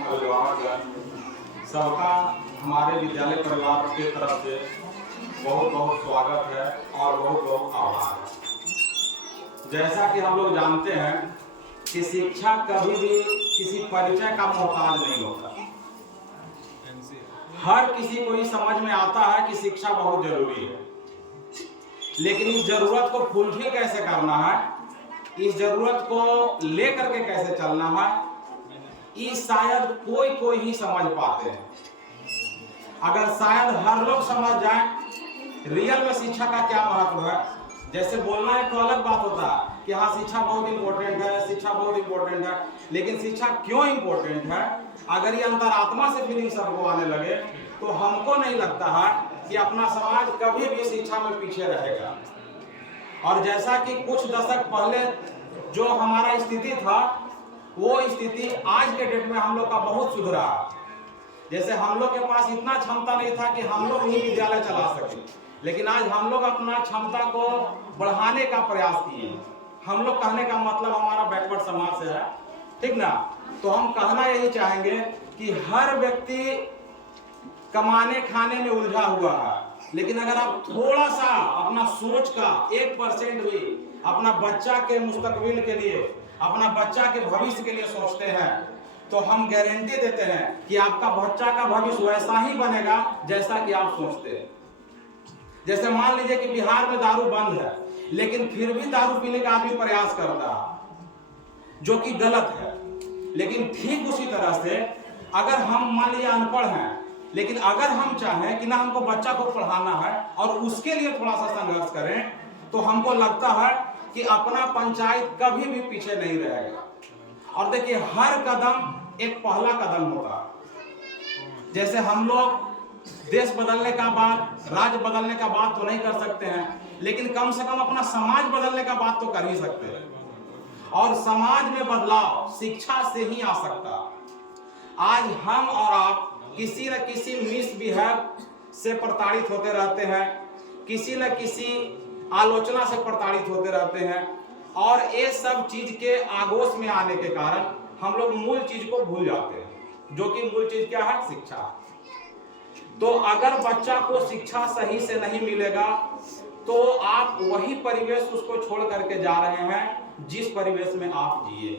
एवं अभिभावक सबका हमारे विद्यालय परिवार की तरफ से बहुत बहुत स्वागत है और बहुत बहुत आभार है। जैसा कि हम लोग जानते हैं कि शिक्षा कभी भी किसी परिचय का मोहताज नहीं होता। हर किसी को ये समझ में आता है कि शिक्षा बहुत जरूरी है, लेकिन इस जरूरत को फुलफिल कैसे करना है, इस जरूरत को लेकर के कैसे चलना है, ये शायद कोई ही समझ पाते हैं। अगर शायद हर लोग समझ जाएं रियल में शिक्षा का क्या महत्व है। जैसे बोलना एक तो अलग बात होता है कि हाँ शिक्षा बहुत इंपॉर्टेंट है, शिक्षा बहुत इंपॉर्टेंट है, लेकिन शिक्षा क्यों इंपॉर्टेंट है, अगर ये अंतरात्मा से फीलिंग सबको आने लगे तो हमको नहीं लगता है कि अपना समाज कभी भी शिक्षा में पीछे रहेगा। और जैसा कि कुछ दशक पहले जो हमारा स्थिति था, वो स्थिति आज के डेट में हम लोग का बहुत सुधरा। जैसे हम लोग के पास इतना क्षमता नहीं था कि हम लोग ही विद्यालय चला सके, लेकिन आज हम लोग अपना क्षमता को बढ़ाने का प्रयास किए। हम लोग कहने का मतलब हमारा बैकवर्ड समाज से है, ठीक ना। तो हम कहना यही चाहेंगे कि हर व्यक्ति कमाने खाने में उलझा हुआ है, लेकिन अगर आप थोड़ा सा अपना सोच का 1% भी अपना बच्चा के मुस्तकबिल के लिए, अपना बच्चा के भविष्य के लिए सोचते हैं, तो हम गारंटी देते हैं कि आपका बच्चा का भविष्य वैसा ही बनेगा जैसा कि आप सोचते हैं। जैसे मान लीजिए कि बिहार में दारू बंद है, लेकिन फिर भी दारू पीने का आदमी प्रयास करता है, जो कि गलत है। लेकिन ठीक उसी तरह से अगर हम मान लीजिए अनपढ़ हैं, लेकिन अगर हम चाहें कि ना हमको बच्चा को पढ़ाना है और उसके लिए थोड़ा सा संघर्ष करें, तो हमको लगता है कि अपना पंचायत कभी भी पीछे नहीं रहेगा। और देखिए हर कदम एक पहला कदम होगा। जैसे हम लोग देश बदलने का बात, राज्य बदलने का बात तो नहीं कर सकते हैं, लेकिन कम से कम अपना समाज बदलने का बात तो कर ही सकते हैं। और समाज में बदलाव शिक्षा से ही आ सकता। आज हम और आप किसी न किसी मिसबिहेव से प्रताड़ित होते रहते हैं, किसी न किसी आलोचना से प्रताड़ित होते रहते हैं, और ये सब चीज के आगोश में आने के कारण हम लोग मूल चीज को भूल जाते हैं, जो कि मूल चीज क्या है, शिक्षा। तो अगर बच्चा को शिक्षा सही से नहीं मिलेगा तो आप वही परिवेश उसको छोड़ करके जा रहे हैं जिस परिवेश में आप जिए।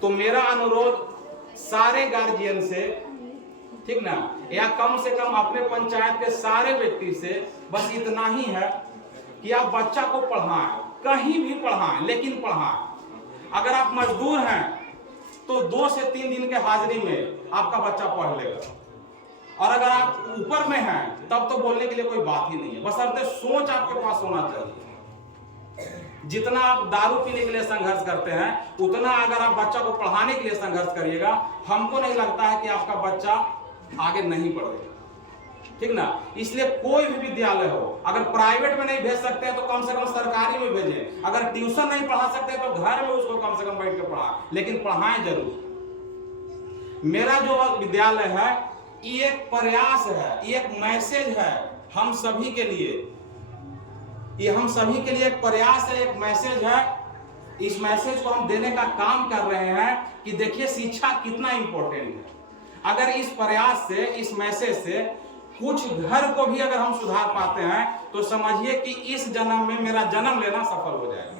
तो मेरा अनुरोध सारे गार्जियन से, ठीक ना, या कम से कम अपने पंचायत के सारे व्यक्ति से बस इतना ही है कि आप बच्चा को पढ़ाएं, कहीं भी पढ़ाएं, लेकिन पढ़ाएं। अगर आप मजदूर हैं तो 2 से 3 दिन के हाजिरी में आपका बच्चा पढ़ लेगा, और अगर आप ऊपर में हैं तब तो बोलने के लिए कोई बात ही नहीं है। बशर्ते सोच आपके पास होना चाहिए। जितना आप दारू पीने के लिए संघर्ष करते हैं, उतना अगर आप बच्चा को पढ़ाने के लिए संघर्ष करिएगा, हमको नहीं लगता है कि आपका बच्चा आगे नहीं बढ़ेगा, ठीक ना। इसलिए कोई भी विद्यालय हो, अगर प्राइवेट में नहीं भेज सकते हैं तो कम से कम सरकारी में भेजें। अगर ट्यूशन नहीं पढ़ा सकते तो घर में उसको कम से कम बैठ के पढ़ाएं, लेकिन पढ़ाएं जरूर। मेरा जो विद्यालय है ये एक प्रयास है, ये एक मैसेज है हम सभी के लिए। ये हम सभी के लिए एक प्रयास है, एक मैसेज है। इस मैसेज को हम देने का काम कर रहे हैं कि देखिए शिक्षा कितना इंपॉर्टेंट है। अगर इस प्रयास से, इस मैसेज से कुछ घर को भी अगर हम सुधार पाते हैं तो समझिए कि इस जन्म में मेरा जन्म लेना सफल हो जाएगा।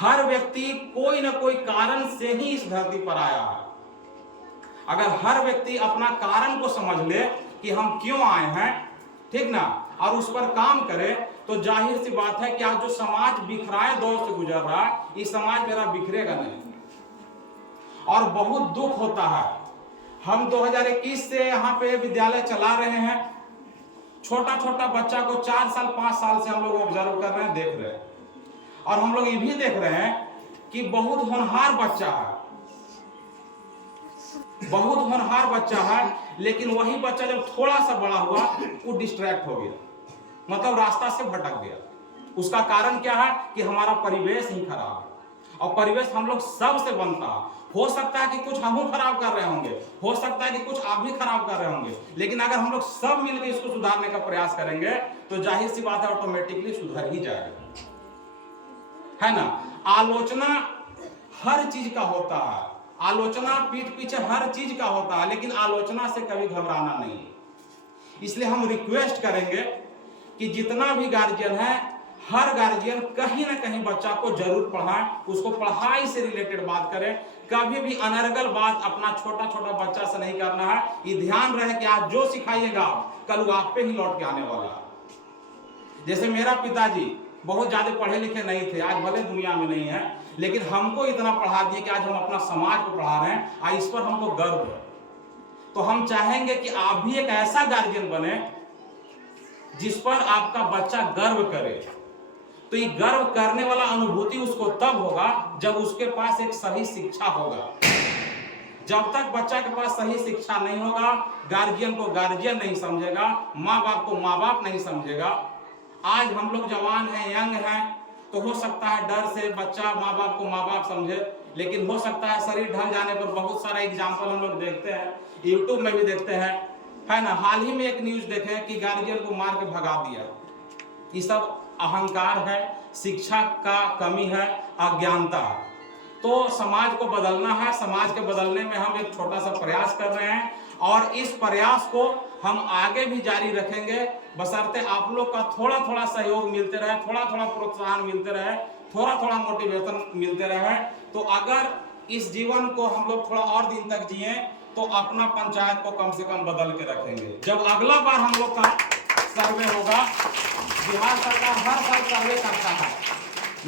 हर व्यक्ति कोई ना कोई कारण से ही इस धरती पर आया है। अगर हर व्यक्ति अपना कारण को समझ ले कि हम क्यों आए हैं, ठीक ना, और उस पर काम करे, तो जाहिर सी बात है कि आज जो समाज बिखराए दौर से गुजर रहा है, ये समाज मेरा बिखरेगा नहीं। और बहुत दुख होता है, हम 2021 से यहाँ पे विद्यालय चला रहे हैं। छोटा छोटा बच्चा को 4 साल 5 साल से हम लोग ऑब्जर्व कर रहे हैं, देख रहे हैं, और हम लोग ये भी देख रहे हैं कि बहुत होनहार बच्चा है, बहुत होनहार बच्चा है, लेकिन वही बच्चा जब थोड़ा सा बड़ा हुआ वो डिस्ट्रैक्ट हो गया, मतलब रास्ता से भटक गया। उसका कारण क्या है कि हमारा परिवेश ही खराब है, और परिवेश हम लोग सब से बनता है। हो सकता है कि कुछ हम खराब कर रहे होंगे, हो सकता है कि कुछ आप भी खराब कर रहे होंगे, लेकिन अगर हम लोग सब मिलकर इसको सुधारने का प्रयास करेंगे तो जाहिर सी बात है ऑटोमेटिकली सुधर ही जाएगा, है ना। आलोचना हर चीज का होता है, आलोचना पीठ पीछे हर चीज का होता है, लेकिन आलोचना से कभी घबराना नहीं। इसलिए हम रिक्वेस्ट करेंगे कि जितना भी गार्जियन है, हर गार्जियन कहीं ना कहीं बच्चा को जरूर पढ़ाएं, उसको पढ़ाई से रिलेटेड बात करें। कभी भी अनर्गल बात अपना छोटा छोटा बच्चा से नहीं करना है। ये ध्यान रहे कि आज जो सिखाइएगा कल वो आप पे ही लौट के आने वाला है। जैसे मेरा पिताजी बहुत ज्यादा पढ़े लिखे नहीं थे, आज भले दुनिया में नहीं है, लेकिन हमको इतना पढ़ा दिए कि आज हम अपना समाज को पढ़ा रहे हैं, और इस पर हमको गर्व है। तो हम चाहेंगे कि आप भी एक ऐसा गार्जियन बने जिस पर आपका बच्चा गर्व करे। तो ये गर्व करने वाला अनुभूति उसको तब होगा जब उसके पास एक सही शिक्षा होगा। जब तक बच्चा के पास सही शिक्षा नहीं होगा, गार्जियन को गार्जियन नहीं समझेगा, माँ बाप को माँ बाप नहीं समझेगा। आज हम लोग जवान हैं, यंग हैं, तो हो सकता है डर से बच्चा माँ बाप को माँ बाप समझे, लेकिन हो सकता है शरीर ढल जाने पर बहुत सारा एग्जाम्पल हम लोग देखते हैं, यूट्यूब में भी देखते हैं, है ना। हाल ही में एक न्यूज देखे कि गार्जियन को मार के भगा दिया। ये सब अहंकार है, शिक्षा का कमी है, अज्ञानता है। तो समाज को बदलना है। समाज के बदलने में हम एक छोटा सा प्रयास कर रहे हैं, और इस प्रयास को हम आगे भी जारी रखेंगे, बशर्ते आप लोग का थोड़ा थोड़ा सहयोग मिलते रहे, थोड़ा थोड़ा प्रोत्साहन मिलते रहे, थोड़ा थोड़ा मोटिवेशन मिलते रहे। तो अगर इस जीवन को हम लोग थोड़ा और दिन तक जिए तो अपना पंचायत को कम से कम बदल के रखेंगे। जब अगला बार हम लोग का सर्वे होगा, बिहार सरकार हर साल सर्वे करता है,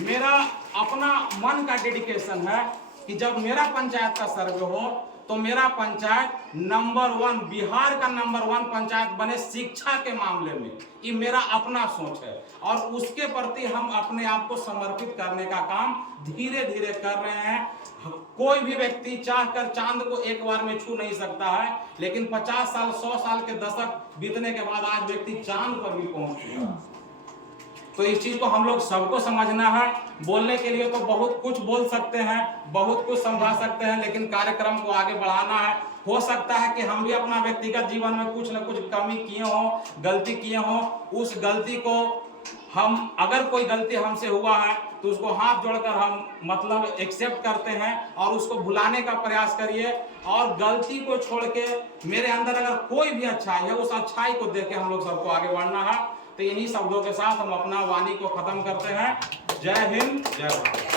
मेरा अपना मन का डेडिकेशन है कि जब मेरा पंचायत का सर्वे हो तो मेरा पंचायत नंबर 1, बिहार का नंबर 1 पंचायत बने शिक्षा के मामले में। ये मेरा अपना सोच है, और उसके प्रति हम अपने आप को समर्पित करने का काम धीरे धीरे कर रहे हैं। कोई भी व्यक्ति चाहकर चांद को एक बार में छू नहीं सकता है, लेकिन 50 साल 100 साल के दशक बीतने के बाद आज व्यक्ति चांद पर भी पहुंच चुका है। तो इस चीज को हम लोग सबको समझना है। बोलने के लिए तो बहुत कुछ बोल सकते हैं, बहुत कुछ समझा सकते हैं, लेकिन कार्यक्रम को आगे बढ़ाना है। हो सकता है कि हम भी अपना व्यक्तिगत जीवन में कुछ न कुछ कमी किए हों, गलती किए हों। उस गलती को हम, अगर कोई गलती हमसे हुआ है तो उसको हाथ जोड़कर हम मतलब एक्सेप्ट करते हैं और उसको भुलाने का प्रयास करिए। और गलती को छोड़ के मेरे अंदर अगर कोई भी अच्छाई है, उस अच्छाई को देख के हम लोग सबको आगे बढ़ना है। तो इन्हीं शब्दों के साथ हम अपना वाणी को खत्म करते हैं। जय हिंद, जय भारत।